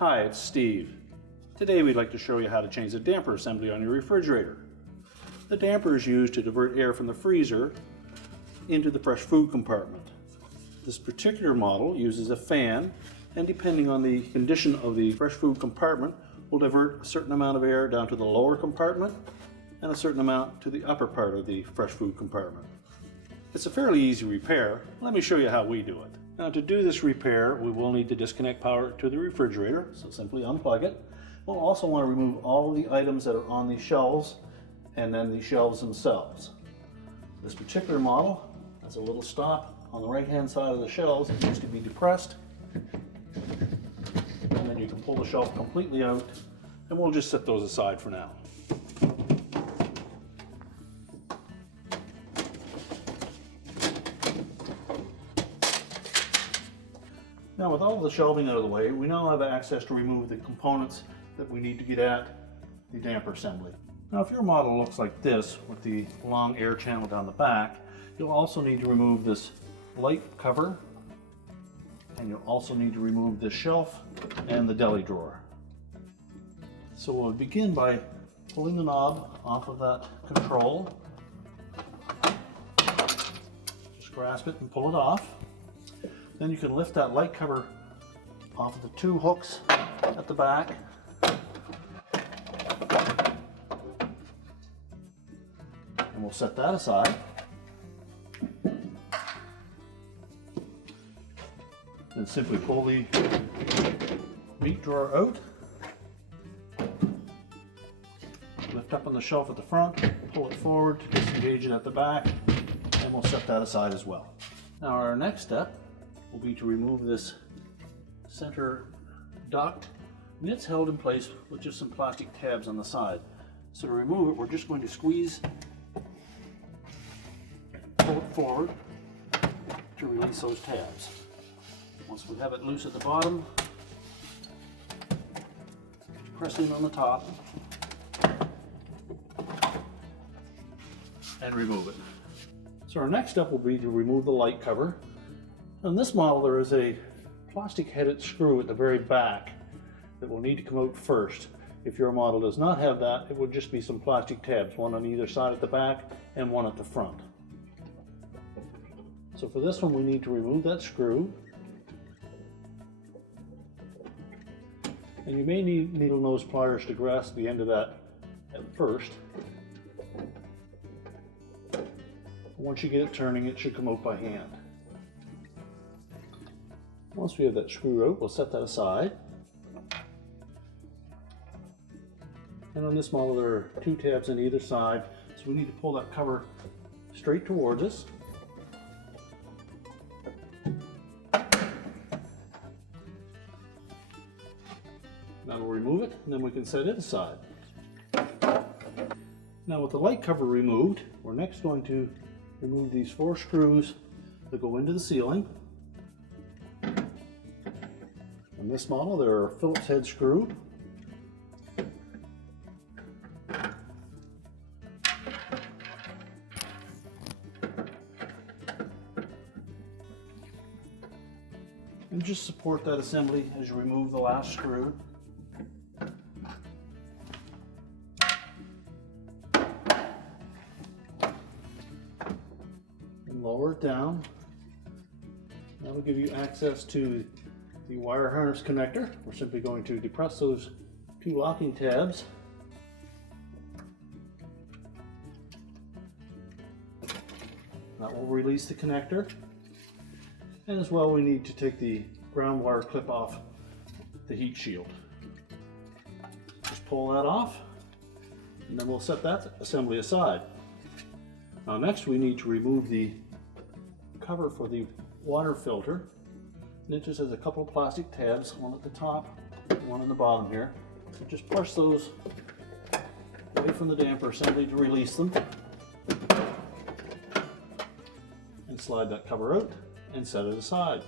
Hi, it's Steve. Today we'd like to show you how to change the damper assembly on your refrigerator. The damper is used to divert air from the freezer into the fresh food compartment. This particular model uses a fan, and depending on the condition of the fresh food compartment, will divert a certain amount of air down to the lower compartment and a certain amount to the upper part of the fresh food compartment. It's a fairly easy repair. Let me show you how we do it. Now, to do this repair, we will need to disconnect power to the refrigerator, so simply unplug it. We'll also want to remove all of the items that are on the shelves and then the shelves themselves. This particular model has a little stop on the right-hand side of the shelves that needs to be depressed, and then you can pull the shelf completely out, and we'll just set those aside for now. Now, with all of the shelving out of the way, we now have access to remove the components that we need to get at the damper assembly. Now, if your model looks like this with the long air channel down the back, you'll also need to remove this light cover, and you'll also need to remove this shelf and the deli drawer. So we'll begin by pulling the knob off of that control. Just grasp it and pull it off. Then you can lift that light cover off of the two hooks at the back. And we'll set that aside. Then simply pull the meat drawer out. Lift up on the shelf at the front, pull it forward, disengage it at the back, and we'll set that aside as well. Now, our next step will be to remove this center duct, and it's held in place with just some plastic tabs on the side. So to remove it, we're just going to squeeze, pull it forward to release those tabs. Once we have it loose at the bottom, press in on the top and remove it. So our next step will be to remove the light cover. On this model, there is a plastic headed screw at the very back that will need to come out first. If your model does not have that, it would just be some plastic tabs, one on either side at the back and one at the front. So for this one, we need to remove that screw. And you may need needle nose pliers to grasp the end of that at first. Once you get it turning, it should come out by hand. Once we have that screw out, we'll set that aside. And on this model, there are two tabs on either side, so we need to pull that cover straight towards us. Now we'll remove it, and then we can set it aside. Now, with the light cover removed, we're next going to remove these 4 screws that go into the ceiling. On this model, there are Phillips head screw. And just support that assembly as you remove the last screw. And lower it down. That will give you access to the wire harness connector. We're simply going to depress those 2 locking tabs. That will release the connector. And as well, we need to take the ground wire clip off the heat shield. Just pull that off, and then we'll set that assembly aside. Now next, we need to remove the cover for the water filter. And it just has a couple of plastic tabs, one at the top, one on the bottom here. So just push those away from the damper assembly to release them. And slide that cover out and set it aside.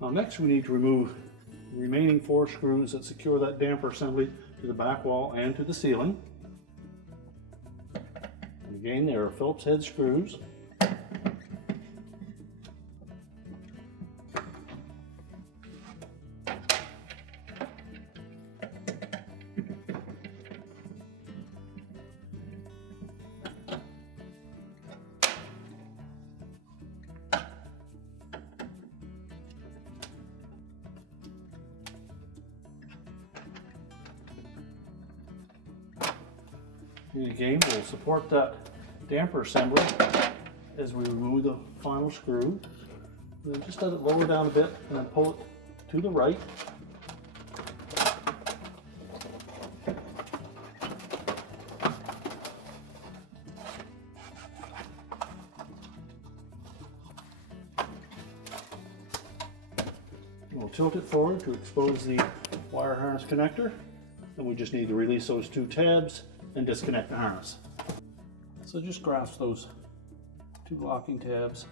Now next, we need to remove the remaining 4 screws that secure that damper assembly to the back wall and to the ceiling. And again, there are Phillips head screws. And again, we'll support that damper assembly as we remove the final screw. And then just let it lower down a bit and then pull it to the right. We'll tilt it forward to expose the wire harness connector. Then we just need to release those two tabs and disconnect the harness. So just grasp those two locking tabs.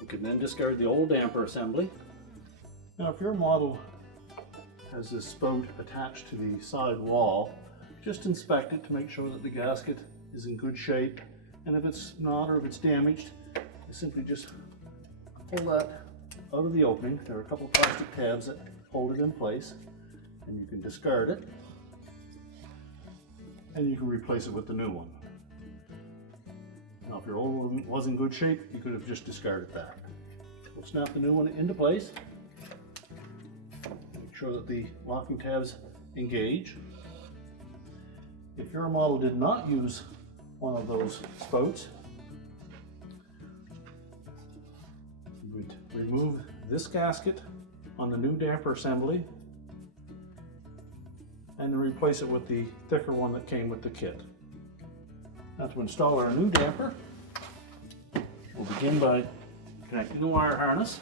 You can then discard the old damper assembly. Now if your model has this spout attached to the side wall, just inspect it to make sure that the gasket is in good shape. And if it's not, or if it's damaged, you simply just pull that out of the opening. There are a couple of plastic tabs that hold it in place, and you can discard it, and you can replace it with the new one. Now if your old one was in good shape, you could have just discarded that. We'll snap the new one into place. Make sure that the locking tabs engage. If your model did not use one of those spouts, you would remove this gasket on the new damper assembly and then replace it with the thicker one that came with the kit. Now to install our new damper, we'll begin by connecting the wire harness.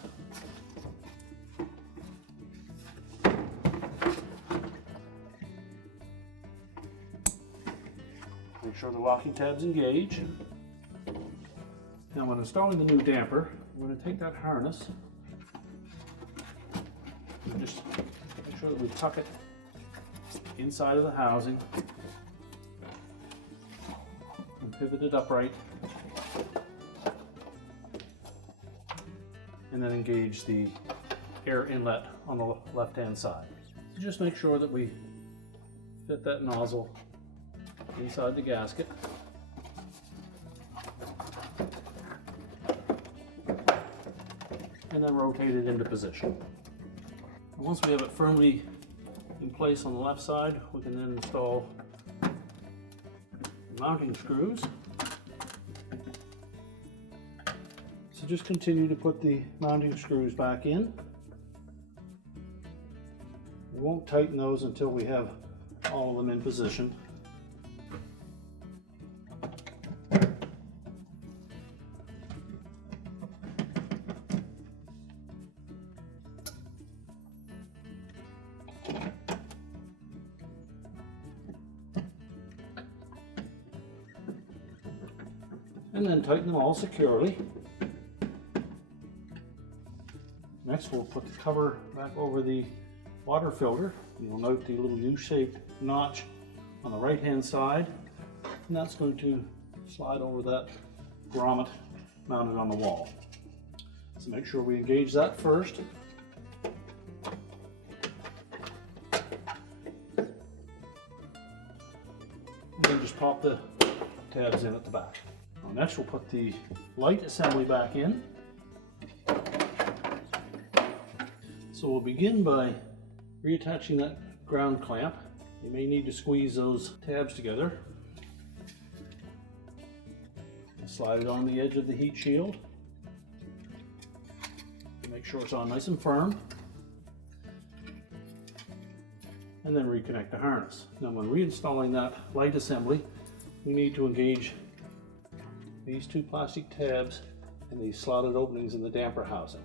Make sure the locking tabs engage. Now when installing the new damper, we're going to take that harness and just make sure that we tuck it inside of the housing and pivot it upright, and then engage the air inlet on the left hand side. So just make sure that we fit that nozzle inside the gasket. And then rotate it into position. And once we have it firmly in place on the left side, we can then install the mounting screws. So just continue to put the mounting screws back in. We won't tighten those until we have all of them in position. And then tighten them all securely. Next we'll put the cover back over the water filter. You'll note the little U-shaped notch on the right hand side, and that's going to slide over that grommet mounted on the wall. So make sure we engage that first. And then just pop the tabs in at the back. Next we'll put the light assembly back in. So we'll begin by reattaching that ground clamp. You may need to squeeze those tabs together. Slide it on the edge of the heat shield. Make sure it's on nice and firm. And then reconnect the harness. Now when reinstalling that light assembly, we need to engage these two plastic tabs and these slotted openings in the damper housing.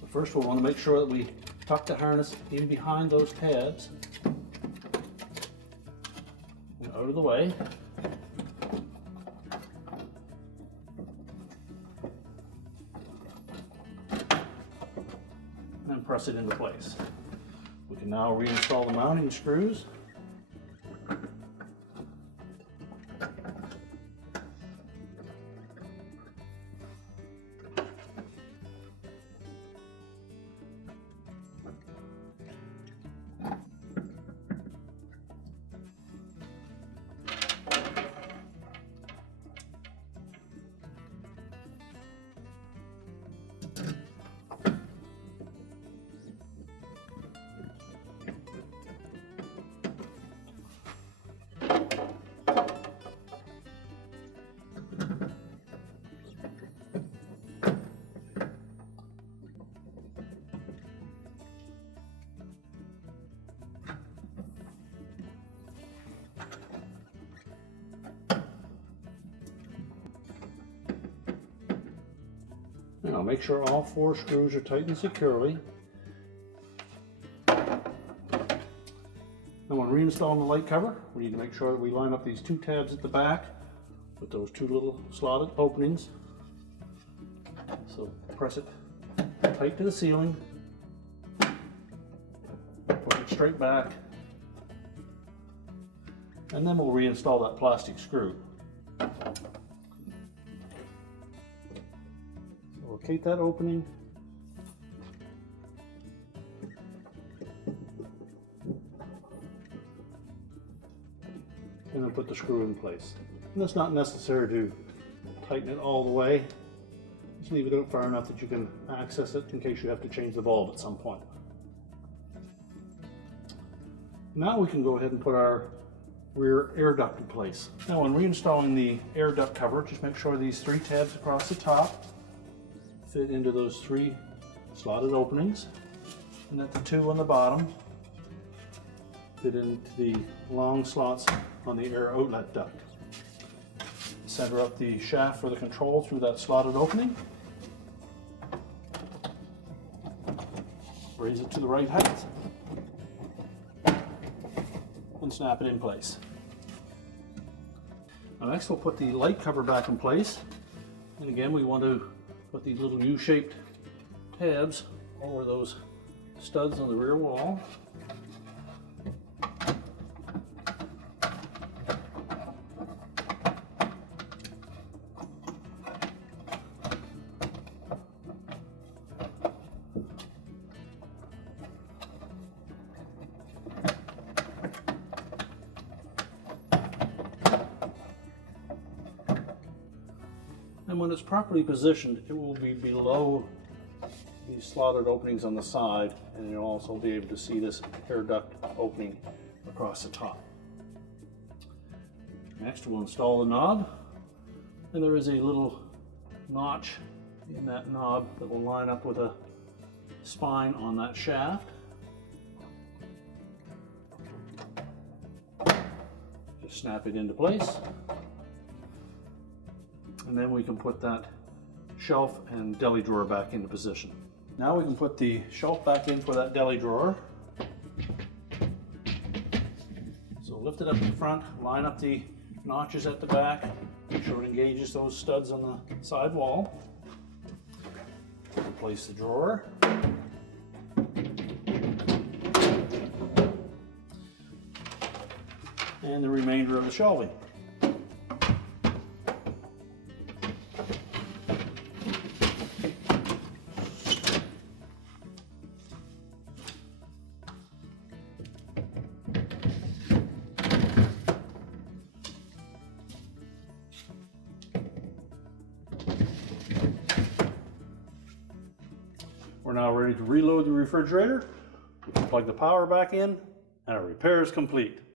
So first we'll want to make sure that we tuck the harness in behind those tabs and out of the way. And then press it into place. We can now reinstall the mounting screws. Now make sure all 4 screws are tightened securely. And when reinstalling the light cover, we need to make sure that we line up these 2 tabs at the back with those 2 little slotted openings. So press it tight to the ceiling, put it straight back, and then we'll reinstall that plastic screw. So locate that opening, and then put the screw in place. And it's not necessary to tighten it all the way. Just leave it out far enough that you can access it in case you have to change the bulb at some point. Now we can go ahead and put our rear air duct in place. Now when reinstalling the air duct cover, just make sure these 3 tabs across the top fit into those 3 slotted openings, and that the 2 on the bottom fit into the long slots on the air outlet duct. Center up the shaft for the control through that slotted opening. Raise it to the right height and snap it in place. Now next we'll put the light cover back in place, and again we want to put these little U-shaped tabs over those studs on the rear wall. And when it's properly positioned, it will be below these slotted openings on the side, and you'll also be able to see this air duct opening across the top. Next we'll install the knob, and there is a little notch in that knob that will line up with a spine on that shaft. Just snap it into place. And then we can put that shelf and deli drawer back into position. Now we can put the shelf back in for that deli drawer. So lift it up in front, line up the notches at the back, make sure it engages those studs on the side wall. Place the drawer. And the remainder of the shelving. We're now ready to reload the refrigerator. We can plug the power back in, and our repair is complete.